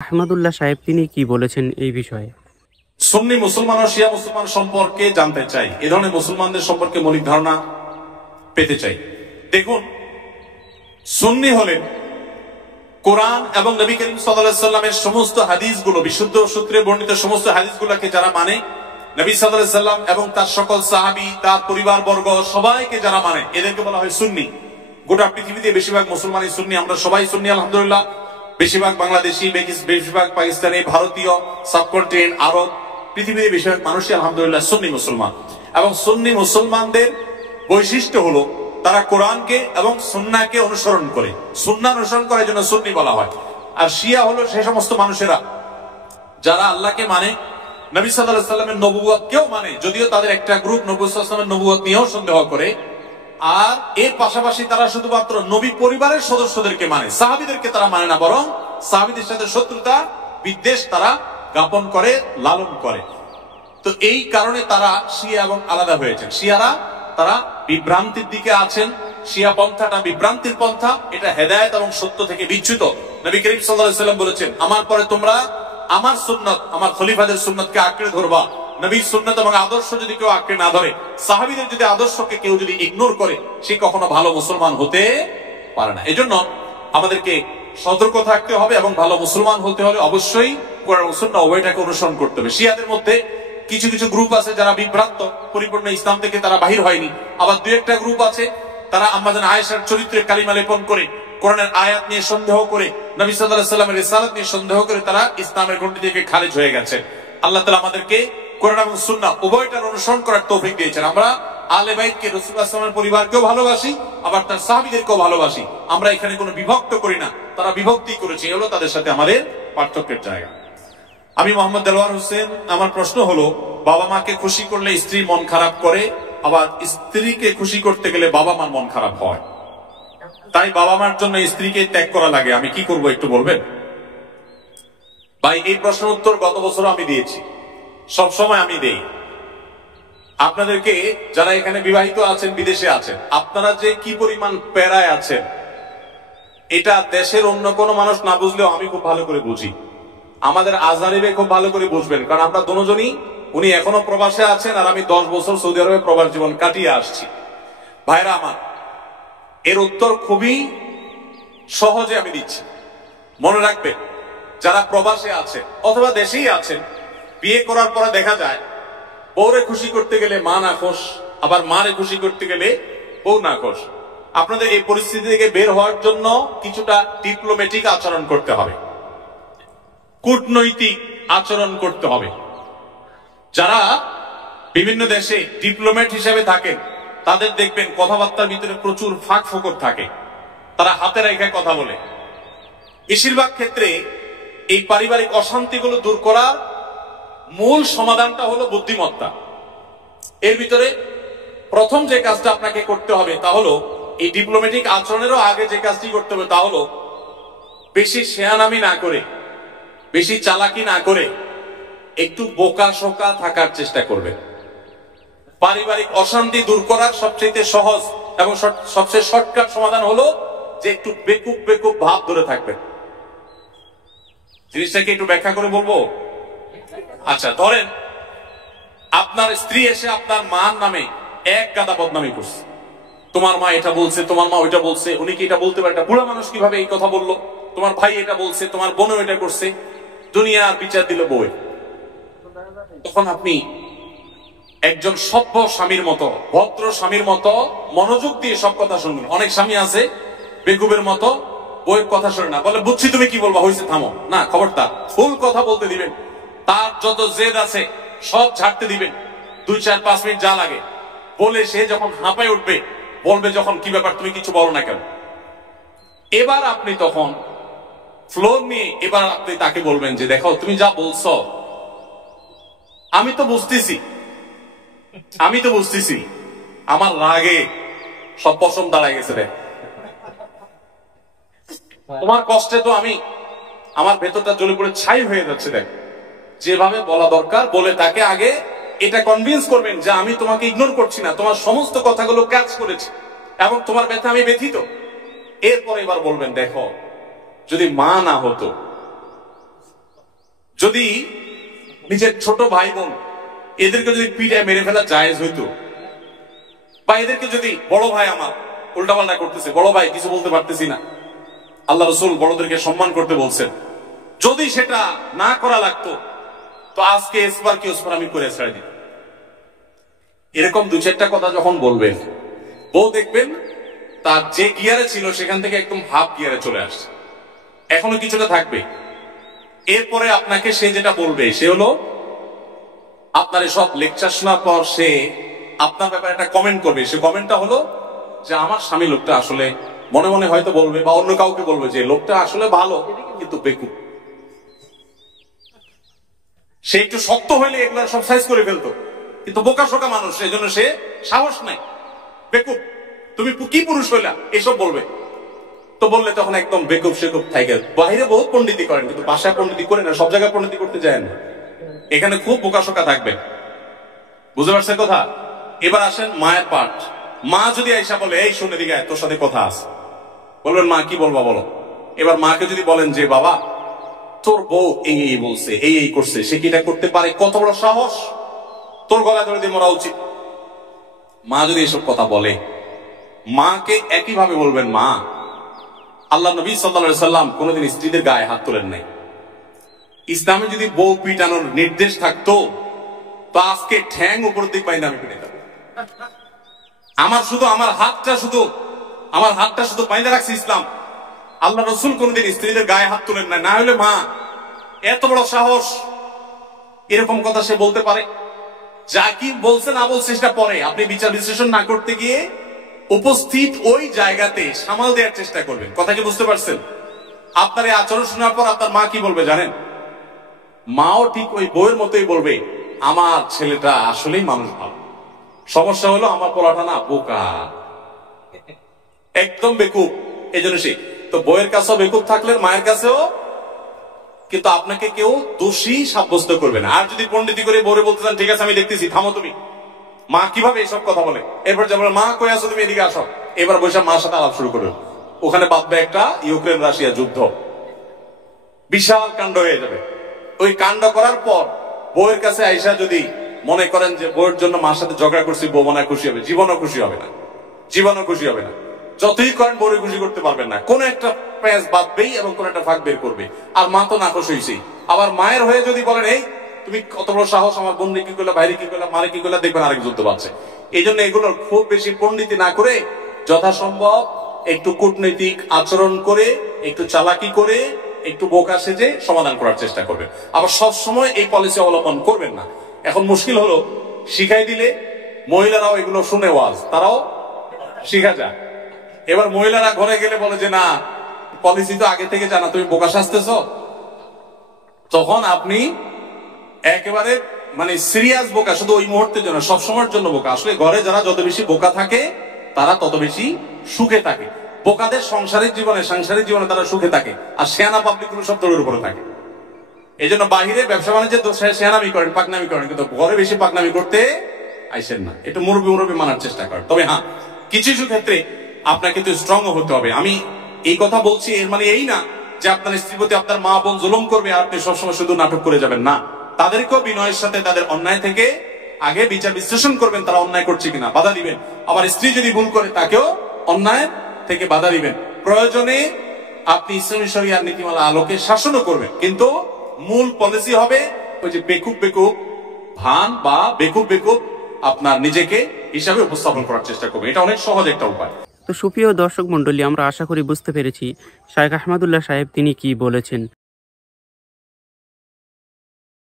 আহমদুল্লাহ সাহেব তিনি কি বলেছেন এই বিষয়ে? সুন্নি মুসলমান ও শিয়া মুসলমান সম্পর্কে জানতে চাই, এ ধরনের মুসলমানদের সম্পর্কে মৌলিক ধারণা পেতে চাই। দেখুন, সুন্নি হলেন কোরআন এবং নবী করিম সাল্লাল্লাহু আলাইহি সাল্লামের সমস্ত হাদিসগুলো, বিশুদ্ধ সূত্রে বর্ণিত সমস্ত হাদিসগুলোকে যারা মানে, নবী সাল্লাল্লাহু আলাইহি সাল্লাম এবং তার সকল সাহাবী, তার পরিবার বর্গ সবাইকে যারা মানে, এদেরকে বলা হয় সুন্নি। গোটা পৃথিবীতে বেশিরভাগ মুসলমানই সুন্নি, আমরা সবাই সুন্নি আলহামদুলিল্লাহ। বেশিরভাগ বাংলাদেশি, বেশিরভাগ পাকিস্তানি, ভারতীয়, সাবকন্টিনেন্ট, আরব, পৃথিবীর বেশিরভাগ মানুষই আলহামদুলিল্লাহ সুন্নি মুসলমান। এবং সুন্নি মুসলমানদের বৈশিষ্ট্য হলো তারা কোরআনকে এবং সুন্নাহকে অনুসরণ করে, সুন্নাহ অনুসরণ করার জন্য সুন্নি বলা হয়। আর শিয়া হলো সেই সমস্ত মানুষেরা যারা আল্লাহকে মানে, নবী সাল্লাল্লাহু আলাইহি সাল্লামের নবুয়তকেও মানে, যদিও তাদের একটা গ্রুপ নবী সাল্লাল্লাহু আলাইহি সাল্লামের নবুয়ত নিয়েও সন্দেহ করে। আর এর পাশাপাশি তারা শুধুমাত্র নবী পরিবারের সদস্যদেরকে মানে, সাহাবীদেরকে তারা মানে না, বরং সাহাবীদের সাথে শত্রুতা বিদ্বেষ তারা জ্ঞাপন করে, লালন করে। তো এই কারণে তারা শিয়া এবং আলাদা হয়েছেন। শিয়ারা তারা বিভ্রান্তির দিকে আছেন, শিয়া পন্থাটা বিভ্রান্তির পন্থা, এটা হেদায়েত এবং সত্য থেকে বিচ্যুত। নবী করিম সাল্লাল্লাহু আলাইহি সাল্লাম বলেছেন, আমার পরে তোমরা আমার সুন্নাত, আমার খলিফাদের সুন্নাতকে আঁকড়ে ধরবা। নবীর সুন্নাত এবং আদর্শ যদি কেউ আঁকড়ে না ধরে, সাহাবীদের যদি আদর্শকে কেউ যদি ইগনোর করে, সে কখনো ভালো মুসলমান হতে পারে না। এজন্য আমাদেরকে সতর্ক থাকতে হবে এবং ভালো মুসলমান হতে হলে অবশ্যই কোরআন ও সুন্নাহ উভয়টাকে অনুসরণ করতে হবে। শিয়াদের মধ্যে কিছু কিছু গ্রুপ আছে যারা বিভ্রান্ত, পরিপূর্ণ ইসলাম থেকে তারা বাহির হয়নি। আবার দুই একটা গ্রুপ আছে তারা আম্মাজান আয়েশার চরিত্রে কালিমা লেপন করে, কোরআনের আয়াত নিয়ে সন্দেহ করে, নবী সাল্লাল্লাহু আলাইহি সাল্লামের রিসালাত নিয়ে সন্দেহ করে তারা ইসলামের গণ্ডি থেকে খারিজ হয়ে গেছে। আল্লাহ তাআলা আমাদেরকে কোরআন এবং সুন্নাহ উভয়টার অনুসরণ করার তৌফিক দিয়েছেন। আমরা আহলে বাইতকে, রাসূলুল্লাহ সাল্লাল্লাহু আলাইহি ওয়াসাল্লামের পরিবারকেও ভালোবাসি, আবার তার সাহাবীদেরকেও ভালোবাসি। আমরা এখানে কোনো বিভক্ত করি না, তারা বিভক্তি করেছে, এগুলো তাদের সাথে আমাদের পার্থক্যের জায়গা। আমি মোহাম্মদ দেলোয়ার হোসেন, আমার প্রশ্ন হলো, বাবা মাকে খুশি করলে স্ত্রী মন খারাপ করে, আবার স্ত্রীকে খুশি করতে গেলে বাবা মার মন খারাপ হয়, তাই বাবা মার জন্য স্ত্রীকে ত্যাগ করা লাগে, আমি কি করব একটু বলবেন? ভাই, এই প্রশ্নের উত্তর গত বছর আমি দিয়েছি, সব সময় আমি দেই। আপনাদেরকে যারা এখানে বিবাহিত আছেন, বিদেশে আছেন, আপনারা যে কি পরিমাণ প্যারায় আছেন, এটা দেশের অন্য কোনো মানুষ না বুঝলেও আমি খুব ভালো করে বুঝি। আমাদের আজহারিবে খুব ভালো করে বুঝবেন, কারণ আমরা দুজনই, উনি এখনো প্রবাসে আছেন আর আমি 10 বছর সৌদি আরবে প্রবাস জীবন কাটিয়ে আসছি। ভাইরা আমার, এর উত্তর খুবই সহজে আমি দিচ্ছি, মনে রাখবেন। যারা প্রবাসে আছেন অথবা দেশেই আছেন, বিয়ে করার পরে দেখা যায় বউরে খুশি করতে গেলে মা নাখোশ, আবার মারে খুশি করতে গেলে বউ নাখোশ। আপনাদের এই পরিস্থিতি থেকে বের হওয়ার জন্য কিছুটা ডিপ্লোম্যাটিক আচরণ করতে হবে, কূটনৈতিক আচরণ করতে হবে। যারা বিভিন্ন দেশে ডিপ্লোম্যাট হিসেবে থাকেন, তাদের দেখবেন কথাবার্তার ভিতরে প্রচুর ফাঁক ফোকর থাকে, তারা হাতে রেখে কথা বলে। বেশিরভাগ ক্ষেত্রে এই পারিবারিক অশান্তিগুলো দূর করার মূল সমাধানটা হলো বুদ্ধিমত্তা। এর ভিতরে প্রথম যে কাজটা আপনাকে করতে হবে তা হলো, এই ডিপ্লোম্যাটিক আচরণেরও আগে যে কাজটি করতে হবে তা হলো, বেশি শেয়ানামি না করে, বেশি চালাকি না করে, একটু বোকা শোকা থাকার চেষ্টা করবে। পারিবারিক অশান্তি দূর করার সবচেয়ে সহজ এবং সবচেয়ে শর্টকাট সমাধান হলো যে একটু বেকুব বেকুব ভাব ধরে থাকবে। জিনিসটাকে একটু ব্যাখ্যা করে বলবো। আচ্ছা, ধরেন আপনার স্ত্রী এসে আপনার মার নামে এক গাদা বদনামি করছে, তোমার মা এটা বলছে, তোমার মা ওইটা বলছে, উনি কি এটা বলতে পারে, একটা বুড়া মানুষ কিভাবে এই কথা বললো, তোমার ভাই এটা বলছে, তোমার বোনও এটা করছে, দুনিয়ার বিচার দিল বউয়ের। তখন আপনি একজন সভ্য স্বামীর মতো, ভদ্র স্বামীর মতো মনোযোগ দিয়ে সব কথা শুনবেন। অনেক স্বামী আছে বেকুবের মতো, বউয়ের কথা শুনে না, বলে বুঝছি তুমি কি বলবা, হয়েছে থামো, না খবরদার, ফুল কথা বলতে দিবেন। তার যত জেদ আছে সব ঝাড়তে দিবেন, 2-4-5 মিনিট যা লাগে বলে, সে যখন হাঁপায় উঠবে, বলবে যখন, কি ব্যাপার তুমি কিছু বলো না কেন। এবার আপনি তখন ফ্লোর নিয়ে এবার আপনি তাকে বলবেন যে, দেখো তুমি যা বলছো আমি তো বুঝতেছি, আমার রাগে সব পশম দাঁড়ায় গেছে রে, তোমার কষ্টে তো আমার ভেতরটা জ্বলে পড়ে ছাই হয়ে যাচ্ছে। দেখ, যেভাবে বলা দরকার বলে তাকে আগে এটা কনভিন্স করবেন যে আমি তোমাকে ইগনোর করছি না, তোমার সমস্ত কথাগুলো ক্যাচ করেছি এবং তোমার ব্যথা আমি ব্যথিত। এরপর এবার বলবেন, দেখো যদি মা না হতো যদি নিজের ছোট ভাই বোন এদেরকে যদি পিটায় মেরে ফেলা জায়েজ হইতো, বা এদেরকে যদি বড় ভাই আমার উল্টাপাল্টা করতেছে, বড় ভাই কিছু বলতে পারতেছি না, আল্লাহ রসুল বড়দেরকে সম্মান করতে বলছেন, যদি সেটা না করা লাগতো তো আজকে এসবার কি ওসবার আমি করে ছেড়ে দিই। এরকম দু চারটা কথা যখন বলবেন, বউ দেখবেন তার যে গিয়ারে ছিল সেখান থেকে একদম হাফ গিয়ারে চলে আসছে, এখনো কিছুটা থাকবে। এরপরে আপনাকে সে যেটা বলবে সে হলো, আপনার সব লেকচার শোনার পর সে আপনার ব্যাপারে একটা কমেন্ট করবে। সে কমেন্টটা হলো যে আমার স্বামী লোকটা আসলে, মনে মনে হয়তো বলবে বা অন্য কাউকে বলবে যে লোকটা আসলে ভালো কিন্তু বেকুব। সে একটু শক্ত হইলে এগুলো সব সাইজ করে ফেলতো, কিন্তু বোকা শোকা মানুষ, এই জন্য সে সাহস নাই, বেকুব, তুমি কি পুরুষ হইলা এসব বলবে। তো বললে তখন একদম বেকুব শেকুব থাকে। বাইরে বহুত পণ্ডিতি করেন কিন্তু বাসায় পণ্ডিতি করে না, সব জায়গায় পণ্ডিতি করতে যায় না, এখানে খুব বোকা শোকা থাকবে। বুঝতে পারছেন কথা? এবার আসেন মায়ের পাঠ। মা যদি আইসা বলে এই শুনে দিকে তোর সাথে কথা আছে, বলবেন মা কি বলবা বলো। এবার মাকে যদি বলেন যে বাবা তোর বউ এই এই বলছে, এই এই করছে, সে কি এটা করতে পারে, কত বড় সাহস, তোর গলায় ধরে দিয়ে মরা উচিত। মা যদি এসব কথা বলে, মাকে একইভাবে বলবেন মা আল্লাহ নবী সাল্লাল্লাহু আলাইহি সাল্লাম কোনোদিন স্ত্রীদের গায়ে হাত তোলেন নাই। ইসলামে যদি বউ পিটানোর নির্দেশ থাকতো তো আজকে ঠ্যাং উপর দিক বাইন্দা আমি পিটাইতাম। আমার হাতটা শুধু বাইন্দা রাখছে ইসলাম। আল্লাহ রসুল কোনদিন স্ত্রীদের গায়ে হাত তোলেন না। না হলে মা এত বড় সাহস, এরকম কথা সে বলতে পারে। যা কি বলছে না বলছে সেটা পরে, আপনি বিচার বিশ্লেষণ না করতে গিয়ে উপস্থিত ওই জায়গাতে সামাল দেওয়ার চেষ্টা করবেন। কথা কি বুঝতে পারছেন? আপনার এই আচরণ শোনার পর আপনার মা কি বলবে জানেন? মাও ঠিক ওই বউয়ের মতোই বলবে আমার ছেলেটা আসলেই মানুষ ভালো, সমস্যা হলো আমার পোলাটা না বোকা, একদম বেকুব, এই জন্য সে। তো বউয়ের কাছেও বেকুব থাকলেন, মায়ের কাছেও, কিন্তু আপনাকে কেউ দোষী সাব্যস্ত করবে না। আর যদি পণ্ডিতি করে বউরে বলতে চান ঠিক আছে আমি দেখতেছি, থামো তুমি। মা কিভাবে এইসব কথা বলে, এরপর যেমন মা কই আসো তুমি, এদিকে আসো, এবার বসে মার সাথে আলাপ শুরু করবে। ওখানে বাঁধবে একটা ইউক্রেন রাশিয়া যুদ্ধ, বিশাল কাণ্ড হয়ে যাবে। ওই কাণ্ড করার পর বউয়ের কাছে আইসা যদি মনে করেন যে বউয়ের জন্য মার সাথে ঝগড়া করছি, বউ মনে খুশি হবে, জীবনও খুশি হবে না, জীবনও খুশি হবে না। যতই করেন বউরে খুশি করতে পারবেন না, কোন একটা প্যাঁচ বাঁধবেই এবং কোন একটা ফাঁক বের করবে। আর মা তো নাখোশ হইছেই। আবার মায়ের হয়ে যদি বলেন এই তুমি কত বড় সাহস, আমার বোনরে কি করলে, বাইরে কি করলে, মারে কি করলে, দেখবেন আরেক যুদ্ধ পাচ্ছে। এই জন্য এগুলোর খুব বেশি পণ্ডিতি না করে যথাসম্ভব একটু কূটনৈতিক আচরণ করে, একটু চালাকি করে, একটু বোকা সেজে সমাধান করার চেষ্টা করবেন। আবার সব সময় এই পলিসি অবলম্বন করবেন না। এখন মুশকিল হলো শিখাই দিলে মহিলারাও এগুলো শুনে ওয়াজ, তারাও শিখা যায়। এবার মহিলারা ঘরে গেলে বলে যে না পলিসি তো আগে থেকে জানা, তুমি বোকা সাজতেছ। তখন আপনি একেবারে মানে সিরিয়াস বোকা, শুধু ওই মুহূর্তের জন্য, সবসময়ের জন্য বোকা। আসলে ঘরে যারা যত বেশি বোকা থাকে তারা তত বেশি সুখে থাকে। বোকাদের সাংসারিক জীবনে তারা সুখে থাকে, আর শেয়ানা পাবলিক গুলো সব দৌড়ের উপরে থাকে। এই জন্য বাহিরে ব্যবসা বাণিজ্যে শেয়ানামি করেন, পাকনামি করেন, কিন্তু ঘরে বেশি পাকনামি করতে আইসেন না। একটু মুরব্বী মানার চেষ্টা করেন। তবে হ্যাঁ, কিছু কিছু ক্ষেত্রে আপনাকে কিন্তু স্ট্রং হতে হবে। আমি এই কথা বলছি এর মানে এই না যে আপনার স্ত্রীর প্রতি আপনার মা বোন জুলুম করবে আর আপনি সবসময় শুধু নাটক করে যাবেন না। তাদেরকেও বিনয়ের সাথে তাদের অন্যায় থেকে আগে বিচার বিশ্লেষণ করবেন, তারা অন্যায় করছে কিনা, বাধা দিবেন। আবার স্ত্রী যদি ভুল করে তাকেও অন্যায় থেকে বাধা দিবেন। প্রয়োজনে আপনি ইসলামী শরিয়ার নীতিমালা আলোকে শাসনও করবেন, কিন্তু মূল পলিসি হবে ওই যে বেকুব ভান বা বেকুব আপনার নিজেকে হিসাবে উপস্থাপন করার চেষ্টা করবেন। এটা অনেক সহজ একটা উপায়। তো সুপ্রিয় দর্শক মণ্ডলী, আমরা আশা করি বুঝতে পেরেছি শাইখ আহমদুল্লাহ সাহেব তিনি কি বলেছেন।